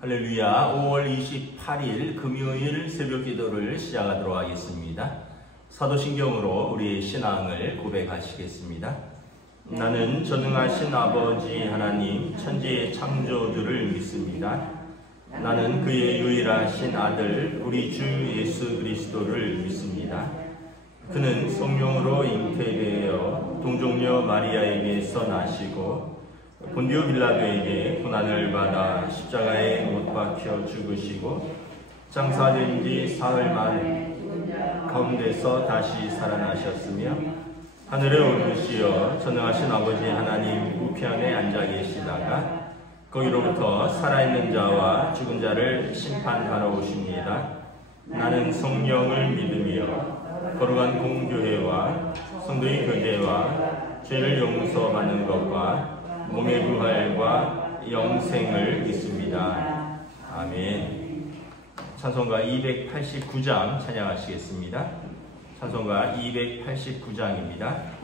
할렐루야. 5월 28일 금요일 새벽 기도를 시작하도록 하겠습니다. 사도신경으로 우리의 신앙을 고백하시겠습니다. 나는 전능하신 아버지 하나님 천지의 창조주를 믿습니다. 나는 그의 유일하신 아들 우리 주 예수 그리스도를 믿습니다. 그는 성령으로 잉태되어 동정녀 마리아에게서 나시고 본디오 빌라도에게 고난을 받아 십자가에 못 박혀 죽으시고 장사된 지 사흘 만에 가운데서 다시 살아나셨으며 하늘에 오르시어 전능하신 아버지 하나님 우편에 앉아 계시다가 거기로부터 살아있는 자와 죽은 자를 심판하러 오십니다. 나는 성령을 믿으며 거룩한 공교회와 성도의 교제와 죄를 용서받는 것과 몸의 부활과 영생을 믿습니다. 아멘. 찬송가 289장 찬양하시겠습니다. 찬송가 289장입니다.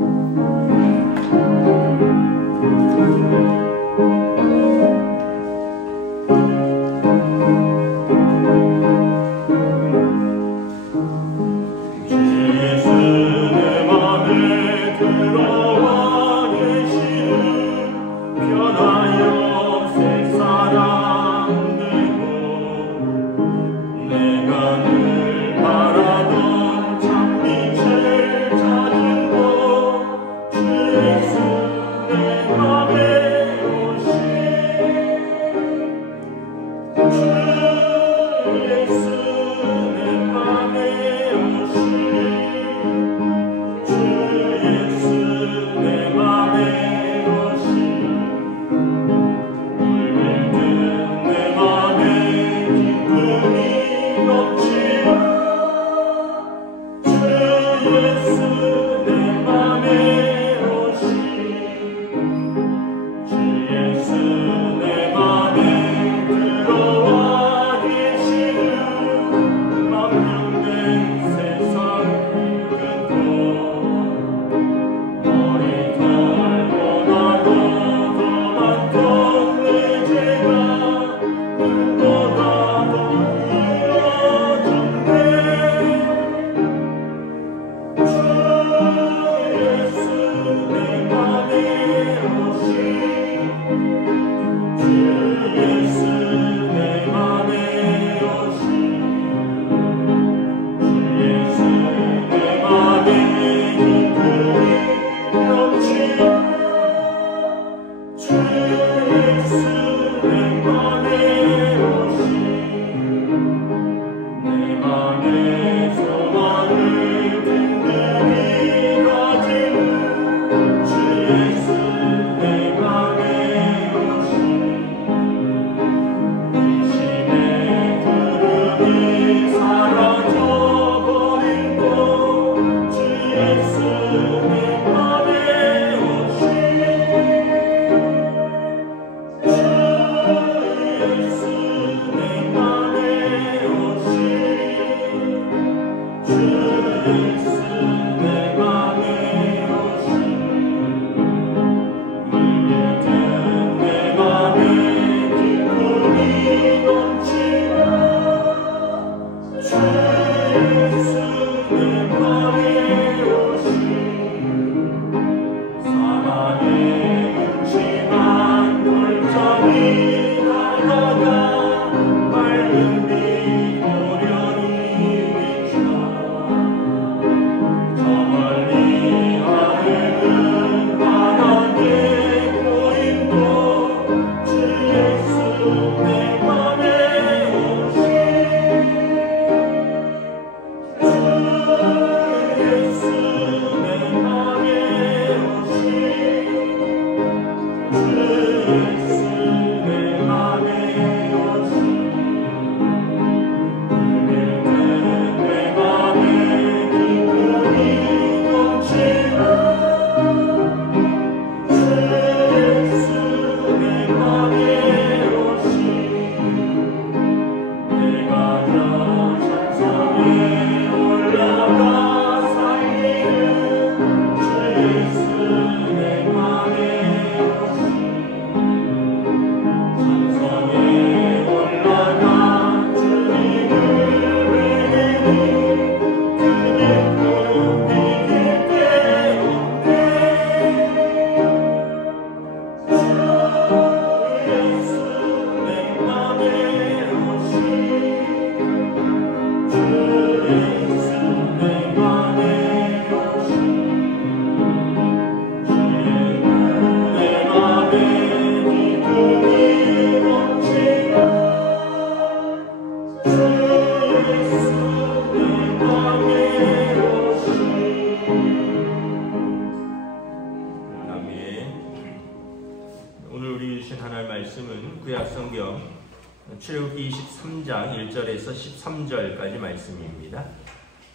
출애굽기 23장 1절에서 13절까지 말씀입니다.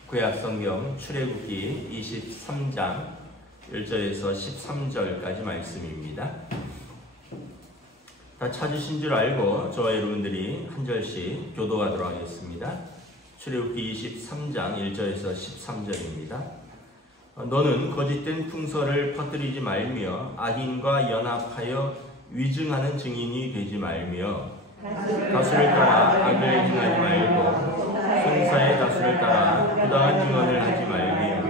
구약성경 출애굽기 23장 1절에서 13절까지 말씀입니다. 다 찾으신 줄 알고 저와 여러분들이 한 절씩 교도하도록 하겠습니다. 출애굽기 23장 1절에서 13절입니다. 너는 거짓된 풍설을 퍼뜨리지 말며 악인과 연합하여 위증하는 증인이 되지 말며 다수를 따라 악을 행하지 말고 송사의 다수를 따라 부당한 증언을 하지 말며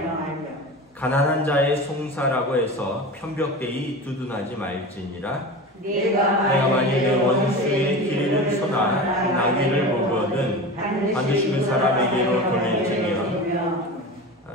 가난한 자의 송사라고 해서 편벽되이 두둔하지 말지니라. 내가 만일 내 원수의 길 잃은 소나 나귀를 보거든 반드시 그 사람에게로 돌릴지며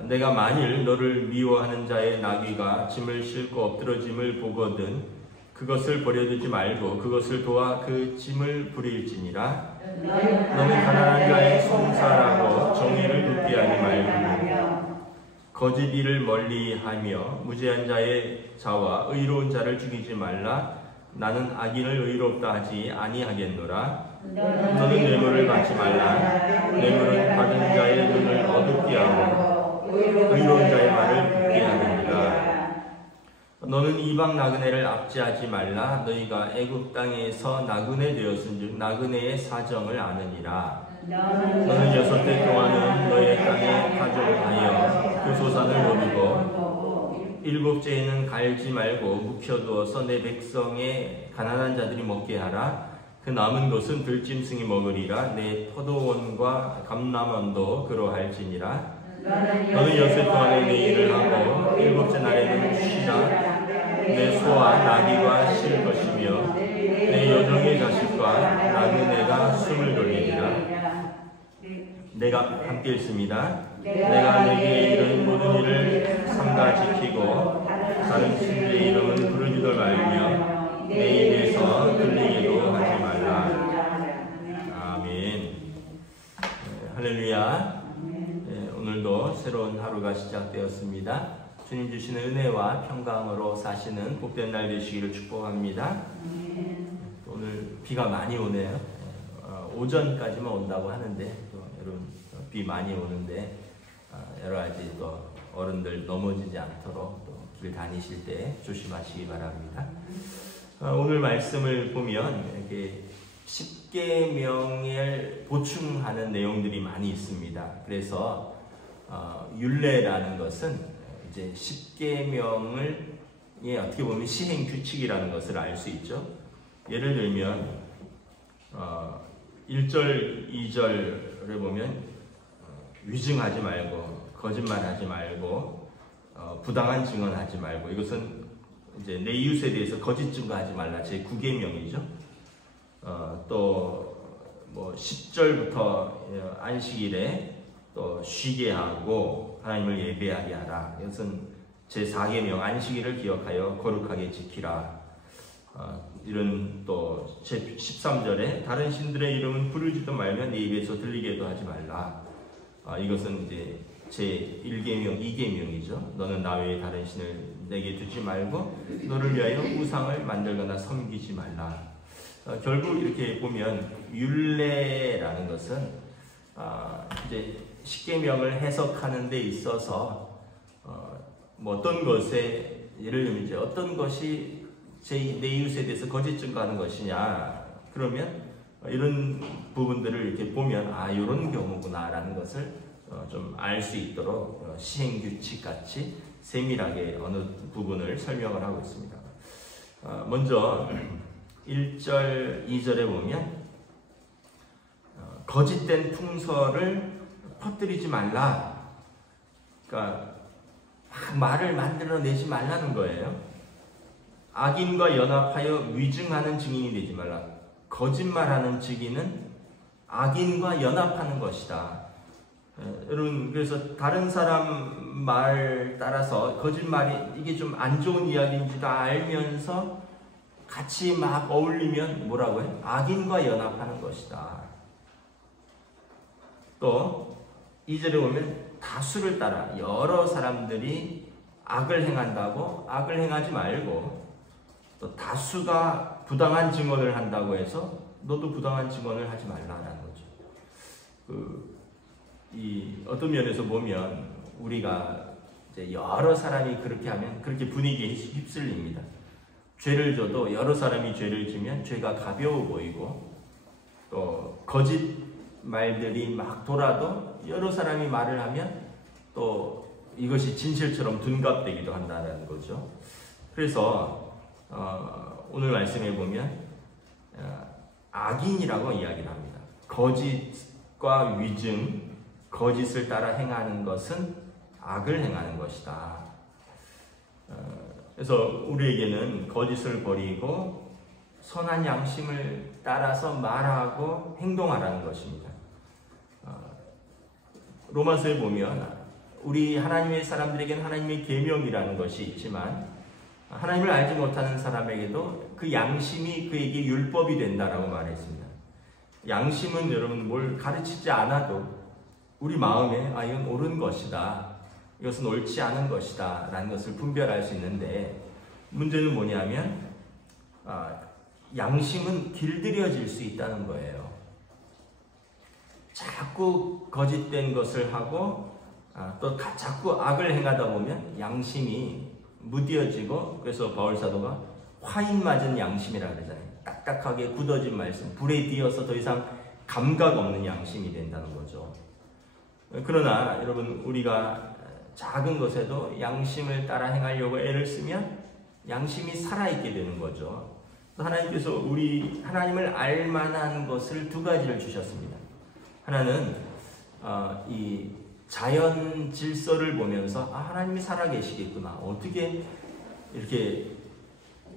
내가 만일 너를 미워하는 자의 나귀가 짐을 싣고 엎드러짐을 보거든 그것을 버려두지 말고 그것을 도와 그 짐을 부릴지니라. 너는 가난한 자의 송사라고 정의를 굳게 하지 말고 거짓 일을 멀리하며 무죄한 자의 자와 의로운 자를 죽이지 말라. 나는 악인을 의롭다 하지 아니하겠노라. 너는 뇌물을 받지 말라. 뇌물은 받은 자의 눈을 어둡게 하고 의로운 자의 말을 듣게 하느니라. 너는 이방 나그네를 압제하지 말라. 너희가 애굽 땅에서 나그네 되었은즉 나그네의 사정을 아느니라. 너는 6해 동안은 너의 땅에 가족하여 그 소산을 거두고 7째에는 갈지 말고 묵혀두어서 내 백성의 가난한 자들이 먹게 하라. 그 남은 것은 들짐승이 먹으리라. 내 포도원과 감람원도 그러할지니라. 너는 6해 동안에 내 일을 하고 7째 날에는 쉬라. 내 소와 나귀가 쉴 것이며 내 여종의 자식과 나그네가 숨을 돌리리라. 내가 함께 읽습니다. 내가 내게 이런 모든 일을 삼가 지키고 다른 신들의 이름은 부르지도 말며 내 입에서 들리게도 하지 말라. 아멘. 할렐루야. 오늘도 새로운 하루가 시작되었습니다. 주님 주시는 은혜와 평강으로 사시는 복된 날 되시기를 축복합니다. 오늘 비가 많이 오네요. 오전까지만 온다고 하는데 또 여러분 비 많이 오는데 여러 가지 또 어른들 넘어지지 않도록 또 길 다니실 때 조심하시기 바랍니다. 오늘 말씀을 보면 이렇게 십계명을 보충하는 내용들이 많이 있습니다. 그래서 율례라는 것은 이제 십계명을 어떻게 보면 시행 규칙이라는 것을 알 수 있죠. 예를 들면 1절, 2절을 보면 위증하지 말고 거짓말하지 말고 부당한 증언하지 말고 이것은 이제 내 이웃에 대해서 거짓 증거하지 말라 제 9계명이죠. 또 뭐 10절부터 안식일에 또 쉬게 하고 하나님을 예배하게 하라. 이것은 제 4계명 안식일을 기억하여 거룩하게 지키라. 이런 또 제 13절에 다른 신들의 이름은 부르지도 말며 내 입에서 들리게도 하지 말라. 이것은 이제 제 1계명, 2계명이죠. 너는 나 외에 다른 신을 내게 두지 말고 너를 위하여 우상을 만들거나 섬기지 말라. 결국 이렇게 보면 율례라는 것은 이제 십계명을 해석하는 데 있어서 뭐 어떤 것에 예를 들면 이제 어떤 것이 내 이웃에 대해서 거짓 증거하는 것이냐 그러면 이런 부분들을 이렇게 보면 이런 경우구나라는 것을 좀 알 수 있도록 시행규칙 같이 세밀하게 어느 부분을 설명을 하고 있습니다. 먼저 1절, 2절에 보면 거짓된 풍설을 퍼뜨리지 말라. 그러니까 말을 만들어내지 말라는 거예요. 악인과 연합하여 위증하는 증인이 되지 말라. 거짓말하는 증인은 악인과 연합하는 것이다. 여러분 그래서 다른 사람 말 따라서 거짓말이 이게 좀 안 좋은 이야기인지도 알면서 같이 막 어울리면 뭐라고 해요? 악인과 연합하는 것이다. 또 2절에 보면 다수를 따라 여러 사람들이 악을 행한다고 악을 행하지 말고 또 다수가 부당한 증언을 한다고 해서 너도 부당한 증언을 하지 말라라는 거죠. 어떤 면에서 보면 우리가 이제 여러 사람이 그렇게 하면 그렇게 분위기에 휩쓸립니다. 죄를 져도 여러 사람이 죄를 지면 죄가 가벼워 보이고, 또 거짓 말들이 막 돌아도 여러 사람이 말을 하면 또 이것이 진실처럼 둔갑되기도 한다는 거죠. 그래서 오늘 말씀에 보면 악인이라고 이야기를 합니다. 거짓과 위증, 거짓을 따라 행하는 것은 악을 행하는 것이다. 그래서 우리에게는 거짓을 버리고 선한 양심을 따라서 말하고 행동하라는 것입니다. 로마서에 보면 우리 하나님의 사람들에게는 하나님의 계명이라는 것이 있지만 하나님을 알지 못하는 사람에게도 그 양심이 그에게 율법이 된다라고 말했습니다. 양심은 여러분 뭘 가르치지 않아도 우리 마음에 이건 옳은 것이다, 이것은 옳지 않은 것이다 라는 것을 분별할 수 있는데, 문제는 뭐냐면 양심은 길들여질 수 있다는 거예요. 자꾸 거짓된 것을 하고 또 자꾸 악을 행하다 보면 양심이 무뎌지고, 그래서 바울사도가 화인 맞은 양심이라 그러잖아요. 딱딱하게 굳어진 말씀, 불에 뒤어서 더 이상 감각 없는 양심이 된다는 거죠. 그러나 여러분, 우리가 작은 것에도 양심을 따라 행하려고 애를 쓰면 양심이 살아있게 되는 거죠. 하나님께서 우리 하나님을 알만한 것을 두 가지를 주셨습니다. 하나는 이 자연 질서를 보면서 하나님이 살아계시겠구나, 어떻게 이렇게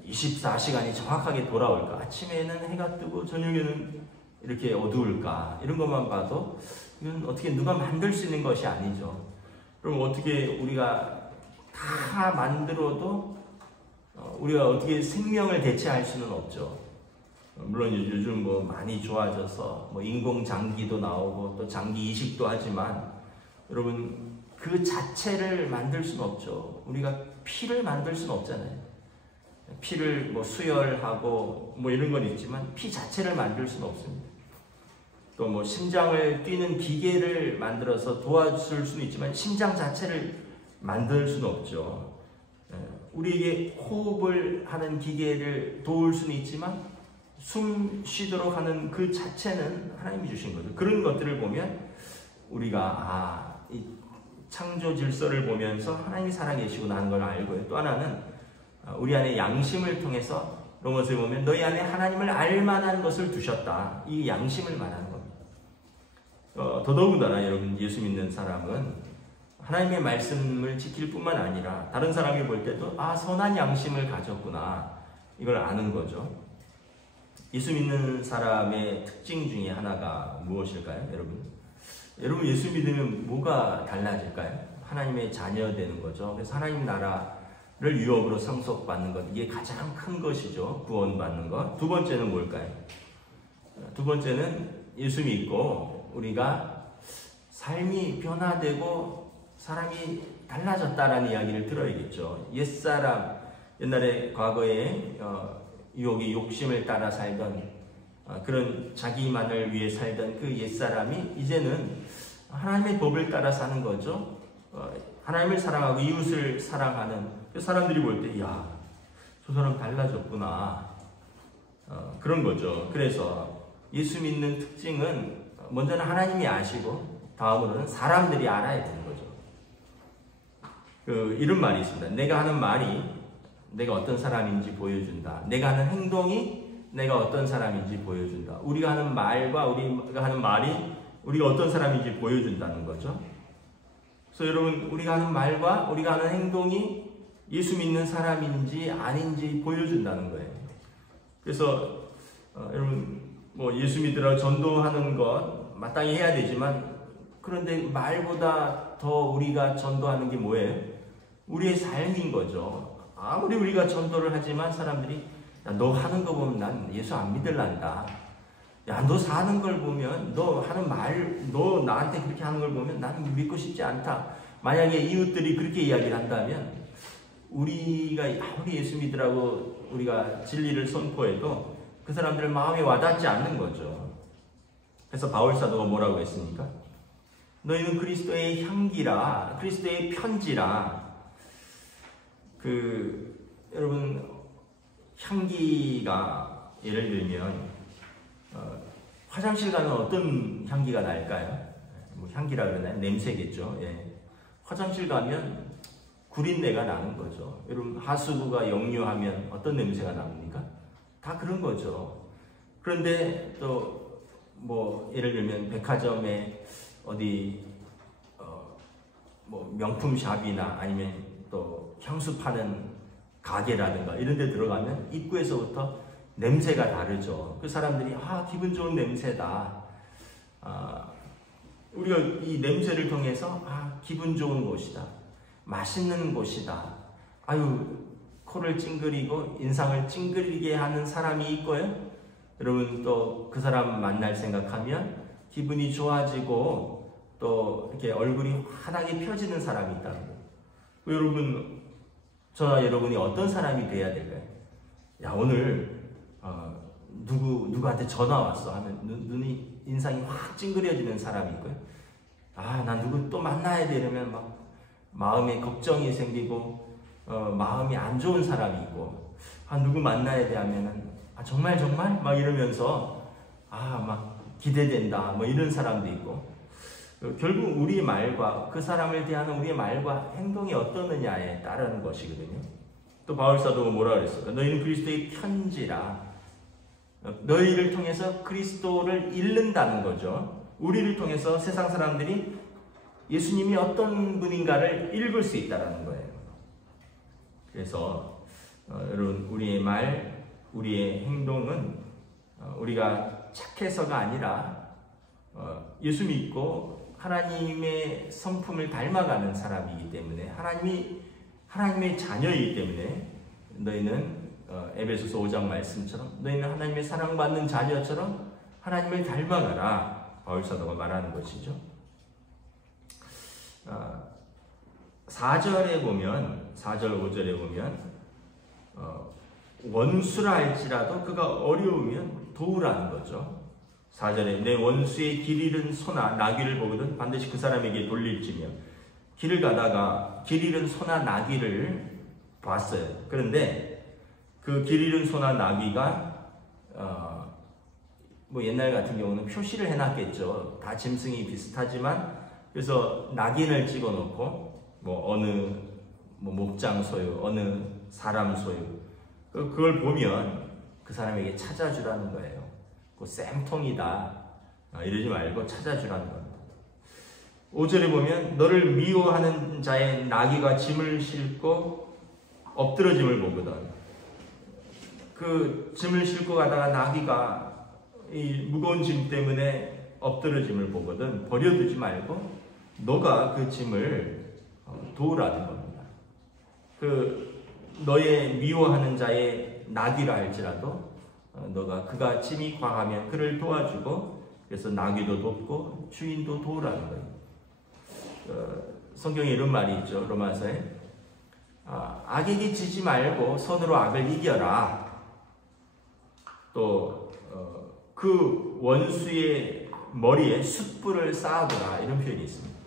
24시간이 정확하게 돌아올까, 아침에는 해가 뜨고 저녁에는 이렇게 어두울까, 이런 것만 봐도 이건 어떻게 누가 만들 수 있는 것이 아니죠. 그럼 어떻게 우리가 다 만들어도 우리가 어떻게 생명을 대체할 수는 없죠. 물론 요즘 뭐 많이 좋아져서 뭐 인공장기도 나오고 또 장기 이식도 하지만, 여러분 그 자체를 만들 수는 없죠. 우리가 피를 만들 수는 없잖아요. 피를 뭐 수혈하고 뭐 이런 건 있지만 피 자체를 만들 수는 없습니다. 또 뭐 심장을 뛰는 기계를 만들어서 도와줄 수는 있지만 심장 자체를 만들 수는 없죠. 우리에게 호흡을 하는 기계를 도울 수는 있지만 숨 쉬도록 하는 그 자체는 하나님이 주신 거죠. 그런 것들을 보면 우리가 이 창조 질서를 보면서 하나님이 살아계시구나 하는 걸 알고요. 또 하나는 우리 안에 양심을 통해서 로마서에 보면 너희 안에 하나님을 알만한 것을 두셨다, 이 양심을 말하는 겁니다. 더더군다나 여러분, 예수 믿는 사람은 하나님의 말씀을 지킬 뿐만 아니라 다른 사람이 볼 때도 선한 양심을 가졌구나, 이걸 아는 거죠. 예수 믿는 사람의 특징 중에 하나가 무엇일까요? 여러분 예수 믿으면 뭐가 달라질까요? 하나님의 자녀 되는 거죠. 그래서 하나님 나라를 유업으로 상속받는 것, 이게 가장 큰 것이죠. 구원받는 것. 두 번째는 뭘까요? 두 번째는 예수 믿고 우리가 삶이 변화되고 사람이 달라졌다라는 이야기를 들어야겠죠. 옛사람, 옛날에 과거에 유혹이 욕심을 따라 살던 그런 자기만을 위해 살던 그 옛사람이 이제는 하나님의 법을 따라 사는 거죠. 하나님을 사랑하고 이웃을 사랑하는, 그 사람들이 볼 때 저 사람 달라졌구나, 그런 거죠. 그래서 예수 믿는 특징은 먼저는 하나님이 아시고 다음으로는 사람들이 알아야 되는 거죠. 이런 말이 있습니다. 내가 하는 말이 내가 어떤 사람인지 보여준다. 내가 하는 행동이 내가 어떤 사람인지 보여준다. 우리가 하는 말과 우리가 하는 말이 우리가 어떤 사람인지 보여준다는 거죠. 그래서 여러분, 우리가 하는 말과 우리가 하는 행동이 예수 믿는 사람인지 아닌지 보여준다는 거예요. 그래서 여러분, 뭐 예수 믿으라고 전도하는 것 마땅히 해야 되지만, 그런데 말보다 더 우리가 전도하는 게 뭐예요? 우리의 삶인 거죠. 아무리 우리가 전도를 하지만 사람들이 너 하는 거 보면 난 예수 안 믿을란다. 너 사는 걸 보면, 너 하는 말, 너 나한테 그렇게 하는 걸 보면 나는 믿고 싶지 않다. 만약에 이웃들이 그렇게 이야기를 한다면 우리가 아무리 예수 믿으라고 우리가 진리를 선포해도 그 사람들 마음에 와닿지 않는 거죠. 그래서 바울 사도가 뭐라고 했습니까? 너희는 그리스도의 향기라, 그리스도의 편지라. 여러분, 향기가 예를 들면 화장실 가면 어떤 향기가 날까요? 뭐 향기라 그러나요? 냄새겠죠. 예. 화장실 가면 구린내가 나는 거죠. 여러분, 하수구가 역류하면 어떤 냄새가 납니까? 다 그런 거죠. 그런데 또 뭐 예를 들면 백화점에 어디 뭐 명품 샵이나 아니면 또 향수 파는 가게라든가 이런 데 들어가면 입구에서부터 냄새가 다르죠. 그 사람들이 기분 좋은 냄새다. 우리가 이 냄새를 통해서 기분 좋은 곳이다. 맛있는 곳이다. 코를 찡그리고 인상을 찡그리게 하는 사람이 있고요. 여러분 또 그 사람 만날 생각하면 기분이 좋아지고 또 이렇게 얼굴이 환하게 펴지는 사람이 있다는 거예요. 여러분, 저와 여러분이 어떤 사람이 돼야 될까요? 야, 오늘 누구한테 전화 왔어 하면 눈이 인상이 확 찡그려지는 사람이 있고요. 난 누구 또 만나야 돼 이러면 막 마음에 걱정이 생기고 마음이 안 좋은 사람이 있고, 누구 만나야 돼 하면은 정말 막 이러면서 막 기대된다 뭐 이런 사람도 있고, 결국 우리의 말과 그 사람을 대하는 우리의 말과 행동이 어떠느냐에 따르는 것이거든요. 또 바울 사도가 뭐라 그랬을까? 너희는 그리스도의 편지라. 너희를 통해서 그리스도를 읽는다는 거죠. 우리를 통해서 세상 사람들이 예수님이 어떤 분인가를 읽을 수 있다는 거예요. 그래서 여러분, 우리의 말, 우리의 행동은 우리가 착해서가 아니라 예수 믿고 하나님의 성품을 닮아가는 사람이기 때문에, 하나님의 자녀이기 때문에 너희는 에베소서 5장 말씀처럼 너희는 하나님의 사랑받는 자녀처럼 하나님을 닮아가라. 바울 사도가 말하는 것이죠. 4절에 보면, 4절 5절에 보면 원수라 할지라도 그가 어려우면 도우라는 거죠. 4절에 내 원수의 길 잃은 소나 나귀를 보거든 반드시 그 사람에게 돌릴지며. 길을 가다가 길 잃은 소나 나귀를 봤어요. 그런데 그 길 잃은 소나 나귀가 뭐 옛날 같은 경우는 표시를 해놨겠죠. 다 짐승이 비슷하지만, 그래서 낙인을 찍어놓고 뭐 어느 목장 소유, 어느 사람 소유, 그걸 보면 그 사람에게 찾아주라는 거예요. 그 쌤통이다 이러지 말고 찾아주라는 겁니다. 5절에 보면 너를 미워하는 자의 나귀가 짐을 싣고 엎드러짐을 보거든. 그 짐을 싣고 가다가 나귀가 이 무거운 짐 때문에 엎드러짐을 보거든. 버려두지 말고 너가 그 짐을 도우라는 겁니다. 너의 미워하는 자의 나귀라 할지라도 그가 짐이 과하면 그를 도와주고, 그래서 나귀도 돕고 주인도 도우라는 거예요. 성경에 이런 말이 있죠. 로마서에 악에게 지지 말고 손으로 악을 이겨라. 또 그 원수의 머리에 숯불을 쌓아두라, 이런 표현이 있습니다.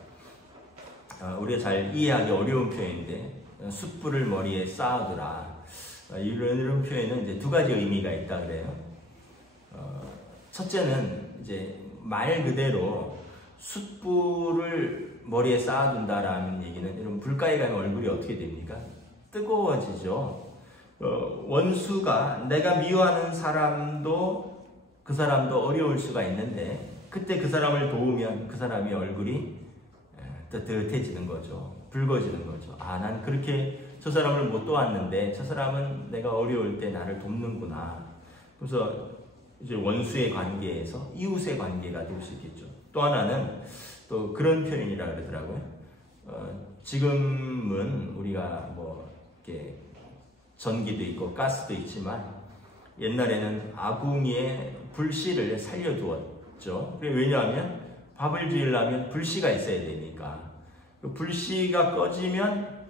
우리가 잘 이해하기 어려운 표현인데, 숯불을 머리에 쌓아두라, 이런 표현은 이제 두 가지 의미가 있다 그래요. 첫째는 이제 말 그대로 숯불을 머리에 쌓아둔다라는 얘기는, 여러분 불가에 가면 얼굴이 어떻게 됩니까? 뜨거워지죠. 원수가, 내가 미워하는 사람도 그 사람도 어려울 수가 있는데, 그때 그 사람을 도우면 그 사람이 얼굴이 뜨뜻해지는 거죠. 붉어지는 거죠. 난 그렇게 저 사람을 못 도왔는데 저 사람은 내가 어려울 때 나를 돕는구나. 그래서 이제 원수의 관계에서 이웃의 관계가 될 수 있겠죠. 또 하나는 또 그런 표현이라 그러더라고요. 지금은 우리가 뭐 이렇게 전기도 있고 가스도 있지만, 옛날에는 아궁이에 불씨를 살려두었죠. 왜냐하면 밥을 지으려면 불씨가 있어야 되니까. 그 불씨가 꺼지면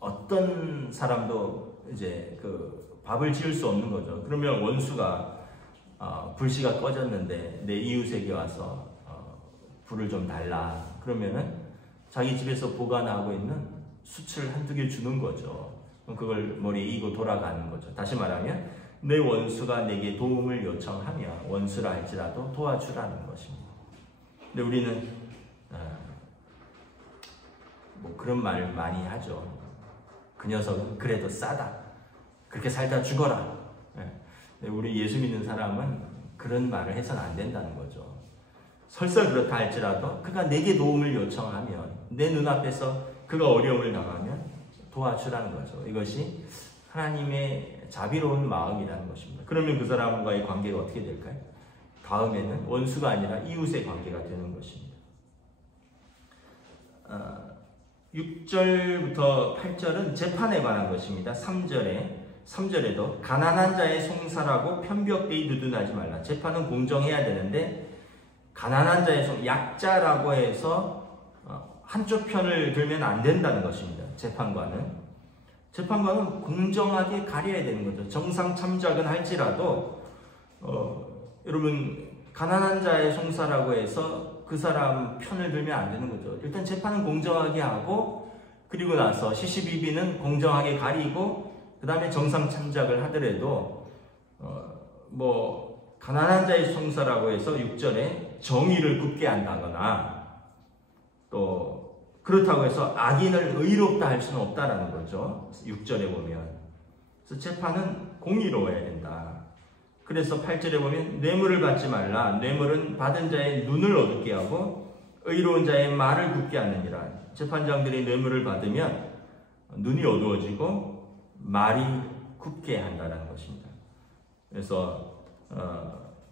어떤 사람도 이제 그 밥을 지을 수 없는 거죠. 그러면 원수가 불씨가 꺼졌는데 내 이웃에게 와서 불을 좀 달라. 그러면은 자기 집에서 보관하고 있는 숯을 한두 개 주는 거죠. 그걸 머리에 이고 돌아가는 거죠. 다시 말하면 내 원수가 내게 도움을 요청하면 원수라 할지라도 도와주라는 것입니다. 근데 우리는 뭐 그런 말 많이 하죠. 그 녀석은 그래도 싸다. 그렇게 살다 죽어라. 근데 우리 예수 믿는 사람은 그런 말을 해서는 안 된다는 거죠. 설사 그렇다 할지라도 그가 내게 도움을 요청하면 내 눈앞에서 그가 어려움을 당하면 도와주라는 거죠. 이것이 하나님의 자비로운 마음이라는 것입니다. 그러면 그 사람과의 관계가 어떻게 될까요? 다음에는 원수가 아니라 이웃의 관계가 되는 것입니다. 6절부터 8절은 재판에 관한 것입니다. 3절에도 가난한 자의 송사라고 편벽되이 두둔하지 말라. 재판은 공정해야 되는데 가난한 자의 약자라고 해서 한쪽 편을 들면 안 된다는 것입니다. 재판관은 공정하게 가려야 되는 거죠. 정상 참작은 할지라도 여러분 가난한 자의 송사라고 해서 그 사람 편을 들면 안 되는 거죠. 일단 재판은 공정하게 하고 그리고 나서 시시비비는 공정하게 가리고 그 다음에 정상 참작을 하더라도 뭐 가난한 자의 송사라고 해서 6절에 정의를 굽게 한다거나 또 그렇다고 해서 악인을 의롭다 할 수는 없다라는 거죠. 6절에 보면. 그래서 재판은 공의로워야 된다. 그래서 8절에 보면 뇌물을 받지 말라. 뇌물은 받은 자의 눈을 어둡게 하고 의로운 자의 말을 굽게 하느니라. 재판장들이 뇌물을 받으면 눈이 어두워지고 말이 굽게 한다는 것입니다. 그래서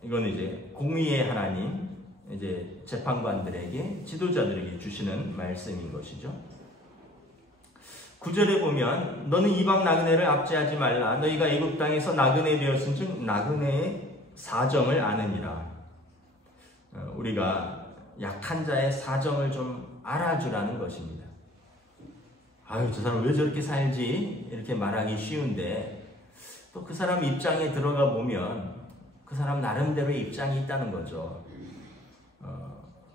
이건 이제 공의의 하나님, 이제 재판관들에게 지도자들에게 주시는 말씀인 것이죠. 9절에 보면 너는 이방 나그네를 압제하지 말라. 너희가 애굽 땅에서 나그네 되었은즉 나그네의 사정을 아느니라. 우리가 약한 자의 사정을 좀 알아주라는 것입니다. 아유, 저 사람 왜 저렇게 살지? 이렇게 말하기 쉬운데 또 그 사람 입장에 들어가 보면 그 사람 나름대로의 입장이 있다는 거죠.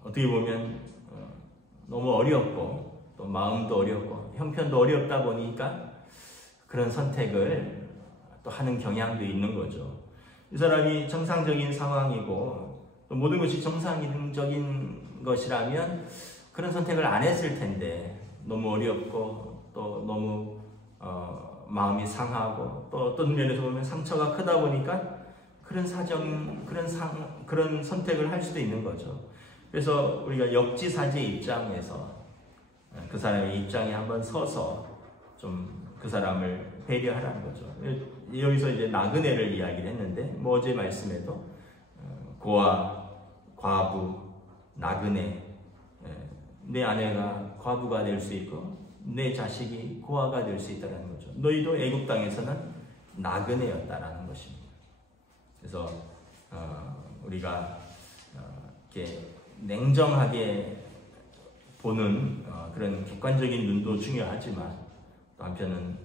어떻게 보면 너무 어렵고 또 마음도 어렵고 형편도 어렵다 보니까 그런 선택을 또 하는 경향도 있는 거죠. 이 사람이 정상적인 상황이고 또 모든 것이 정상적인 것이라면 그런 선택을 안 했을 텐데 너무 어렵고 또 너무 마음이 상하고 또 어떤 면에서 보면 상처가 크다 보니까 그런 선택을 할 수도 있는 거죠. 그래서 우리가 역지사지의 입장에서 그 사람의 입장에 한번 서서 좀 그 사람을 배려하라는 거죠. 여기서 이제 나그네를 이야기를 했는데 뭐 어제 말씀에도 고아, 과부, 나그네, 내 아내가 과부가 될 수 있고 내 자식이 고아가 될 수 있다는 거죠. 너희도 애굽 땅에서는 나그네였다라는 것입니다. 그래서 우리가 이렇게 냉정하게 보는 그런 객관적인 눈도 중요하지만 또 한편은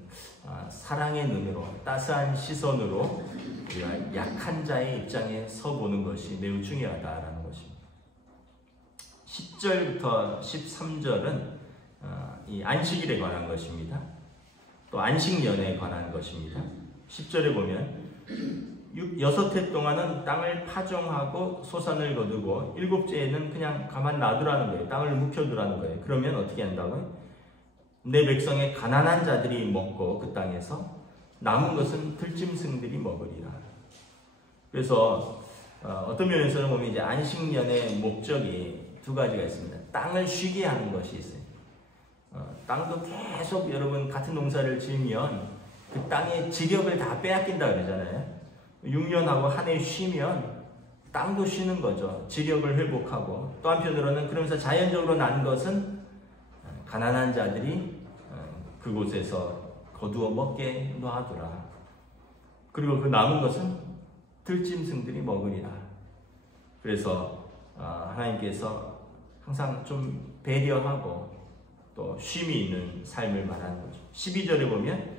사랑의 눈으로 따스한 시선으로 우리가 약한 자의 입장에 서보는 것이 매우 중요하다라는 것입니다. 10절부터 13절은 이 안식일에 관한 것입니다. 또 안식년에 관한 것입니다. 10절에 보면 6해 동안은 땅을 파종하고 소산을 거두고 7째에는 그냥 가만 놔두라는 거예요. 땅을 묵혀두라는 거예요. 그러면 어떻게 한다고요? 내 백성의 가난한 자들이 먹고 그 땅에서 남은 것은 들짐승들이 먹으리라. 그래서 어떤 면에서는 보면 이제 안식년의 목적이 두 가지가 있습니다. 땅을 쉬게 하는 것이 있어요. 땅도 계속 여러분 같은 농사를 지으면 그 땅의 지력을 다 빼앗긴다 그러잖아요. 6년하고 한 해 쉬면 땅도 쉬는 거죠. 지력을 회복하고 또 한편으로는 그러면서 자연적으로 난 것은 가난한 자들이 그곳에서 거두어 먹게 놔두라. 그리고 그 남은 것은 들짐승들이 먹으리라. 그래서 하나님께서 항상 좀 배려하고 또 쉼이 있는 삶을 말하는 거죠. 12절에 보면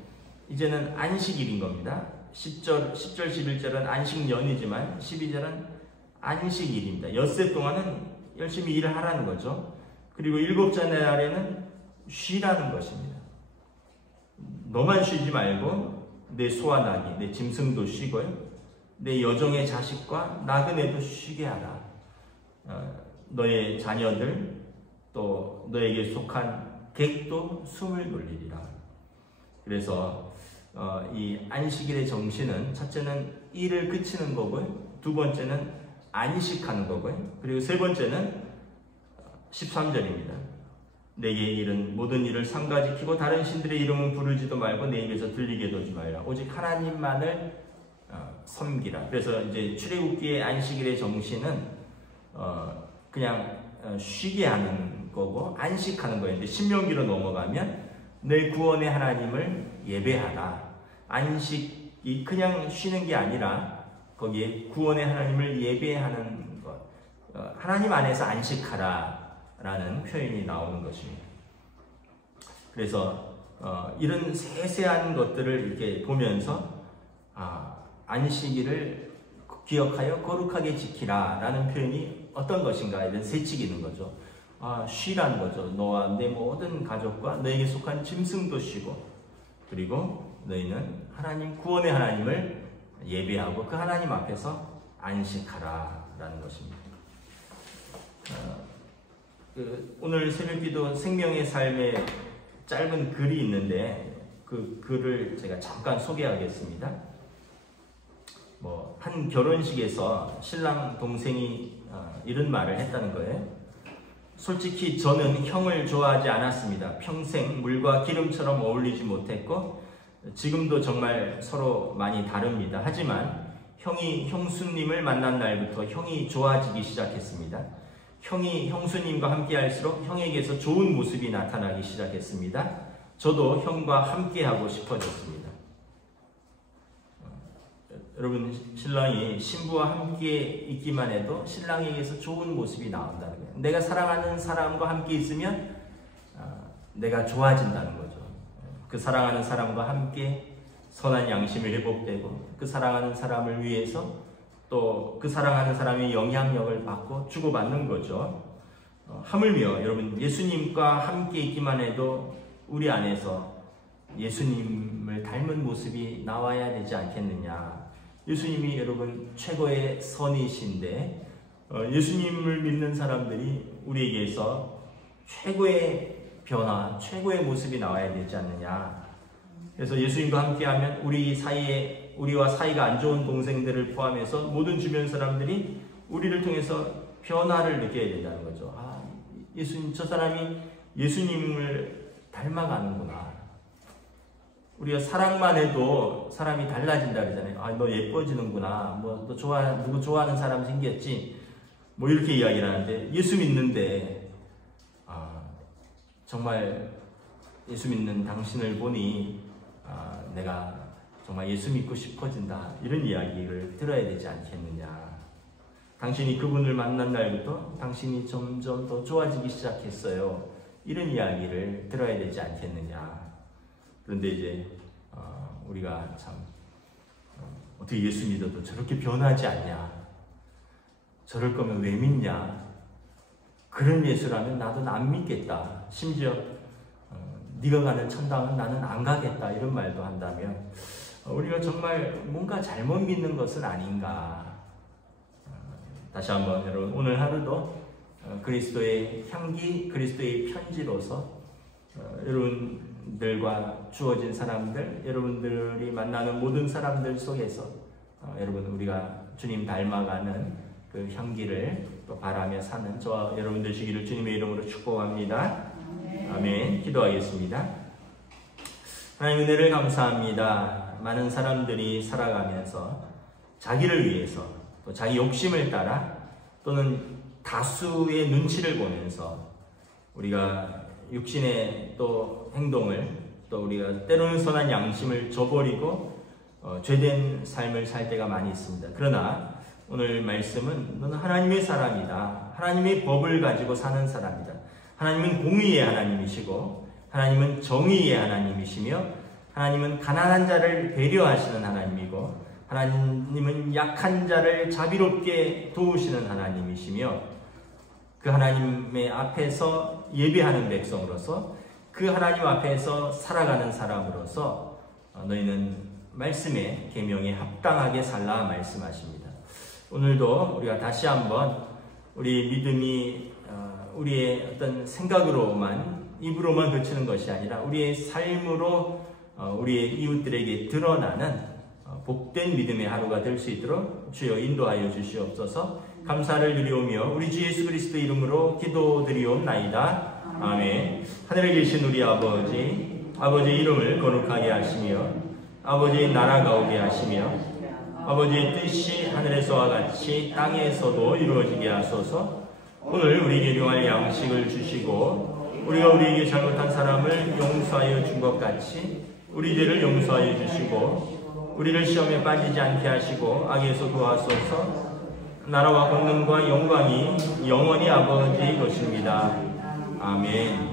이제는 안식일인 겁니다. 10절, 11절은 안식년이지만 12절은 안식일입니다. 엿새 동안은 열심히 일을 하라는 거죠. 그리고 일곱째 날에는 쉬라는 것입니다. 너만 쉬지 말고 내 소와 나귀, 내 짐승도 쉬고요. 내 여종의 자식과 나그네도 쉬게 하라. 너의 자녀들 또 너에게 속한 객도 숨을 돌리리라. 그래서 이 안식일의 정신은 첫째는 일을 그치는 거고요. 두 번째는 안식하는 거고요. 그리고 세 번째는 13절입니다. 내게 이른 모든 일을 삼가지키고 다른 신들의 이름은 부르지도 말고 내 입에서 들리게 두지 말라. 오직 하나님만을 섬기라. 그래서 이제 출애굽기의 안식일의 정신은 그냥 쉬게 하는 거고 안식하는 거였는데 신명기로 넘어가면 내 구원의 하나님을 예배하라. 안식이 그냥 쉬는 게 아니라 거기에 구원의 하나님을 예배하는 것, 하나님 안에서 안식하라 라는 표현이 나오는 것입니다. 그래서 이런 세세한 것들을 이렇게 보면서 안식일을 기억하여 거룩하게 지키라 라는 표현이 어떤 것인가 이런 세치기는 거죠. 쉬라는 거죠. 너와 내 모든 가족과 너에게 속한 짐승도 쉬고 그리고 너희는 하나님 구원의 하나님을 예배하고 그 하나님 앞에서 안식하라 라는 것입니다. 오늘 새벽기도 생명의 삶에 짧은 글이 있는데 그 글을 제가 잠깐 소개하겠습니다. 한 결혼식에서 신랑 동생이 이런 말을 했다는 거예요. 솔직히 저는 형을 좋아하지 않았습니다. 평생 물과 기름처럼 어울리지 못했고 지금도 정말 서로 많이 다릅니다. 하지만 형이 형수님을 만난 날부터 형이 좋아지기 시작했습니다. 형이 형수님과 함께 할수록 형에게서 좋은 모습이 나타나기 시작했습니다. 저도 형과 함께 하고 싶어졌습니다. 여러분, 신랑이 신부와 함께 있기만 해도 신랑에게서 좋은 모습이 나온다는 거예요. 내가 사랑하는 사람과 함께 있으면 내가 좋아진다는 거죠. 그 사랑하는 사람과 함께 선한 양심이 회복되고 그 사랑하는 사람을 위해서 또 그 사랑하는 사람의 영향력을 받고 주고받는 거죠. 하물며 여러분 예수님과 함께 있기만 해도 우리 안에서 예수님을 닮은 모습이 나와야 되지 않겠느냐. 예수님이 여러분 최고의 선이신데 예수님을 믿는 사람들이 우리에게서 최고의 변화, 최고의 모습이 나와야 되지 않느냐. 그래서 예수님과 함께하면 우리와 사이가 안 좋은 동생들을 포함해서 모든 주변 사람들이 우리를 통해서 변화를 느껴야 된다는 거죠. 예수님, 저 사람이 예수님을 닮아가는구나. 우리가 사랑만 해도 사람이 달라진다 그러잖아요. 너 예뻐지는구나. 너 누구 좋아하는 사람 생겼지. 이렇게 이야기를 하는데 예수 믿는데 정말 예수 믿는 당신을 보니 내가 정말 예수 믿고 싶어진다. 이런 이야기를 들어야 되지 않겠느냐. 당신이 그분을 만난 날부터 당신이 점점 더 좋아지기 시작했어요. 이런 이야기를 들어야 되지 않겠느냐. 그런데 이제 우리가 참 어떻게 예수 믿어도 저렇게 변하지 않냐. 저럴 거면 왜 믿냐. 그런 예수라면 나도 안 믿겠다. 심지어 네가 가는 천당은 나는 안 가겠다. 이런 말도 한다면 우리가 정말 뭔가 잘못 믿는 것은 아닌가. 다시 한번 여러분 오늘 하루도 그리스도의 향기, 그리스도의 편지로서 여러분들과 주어진 사람들, 여러분들이 만나는 모든 사람들 속에서 여러분 우리가 주님 닮아가는 그 향기를 또 바라며 사는 저와 여러분 되시기를 주님의 이름으로 축복합니다. 아멘. 기도하겠습니다. 하나님 은혜를 감사합니다. 많은 사람들이 살아가면서 자기를 위해서 또 자기 욕심을 따라 또는 다수의 눈치를 보면서 우리가 육신의 또 행동을 또 우리가 때로는 선한 양심을 저버리고 죄된 삶을 살 때가 많이 있습니다. 그러나 오늘 말씀은 너는 하나님의 사람이다. 하나님의 법을 가지고 사는 사람이다. 하나님은 공의의 하나님이시고 하나님은 정의의 하나님이시며 하나님은 가난한 자를 배려하시는 하나님이고 하나님은 약한 자를 자비롭게 도우시는 하나님이시며 그 하나님의 앞에서 예배하는 백성으로서 그 하나님 앞에서 살아가는 사람으로서 너희는 말씀의 계명에 합당하게 살라 말씀하십니다. 오늘도 우리가 다시 한번 우리 믿음이 우리의 어떤 생각으로만 입으로만 그치는 것이 아니라 우리의 삶으로 우리의 이웃들에게 드러나는 복된 믿음의 하루가 될 수 있도록 주여 인도하여 주시옵소서. 감사를 드리오며 우리 주 예수 그리스도 이름으로 기도드리옵나이다. 아멘. 하늘에 계신 우리 아버지, 아버지의 이름을 거룩하게 하시며 아버지의 나라가 오게 하시며 아버지의 뜻이 하늘에서와 같이 땅에서도 이루어지게 하소서. 오늘 우리에게 일용할 양식을 주시고 우리가 우리에게 잘못한 사람을 용서하여 준 것 같이 우리 죄를 용서하여 주시고 우리를 시험에 빠지지 않게 하시고 악에서 도와소서. 나라와 권능과 영광이 영원히 아버지의 것입니다. 아멘.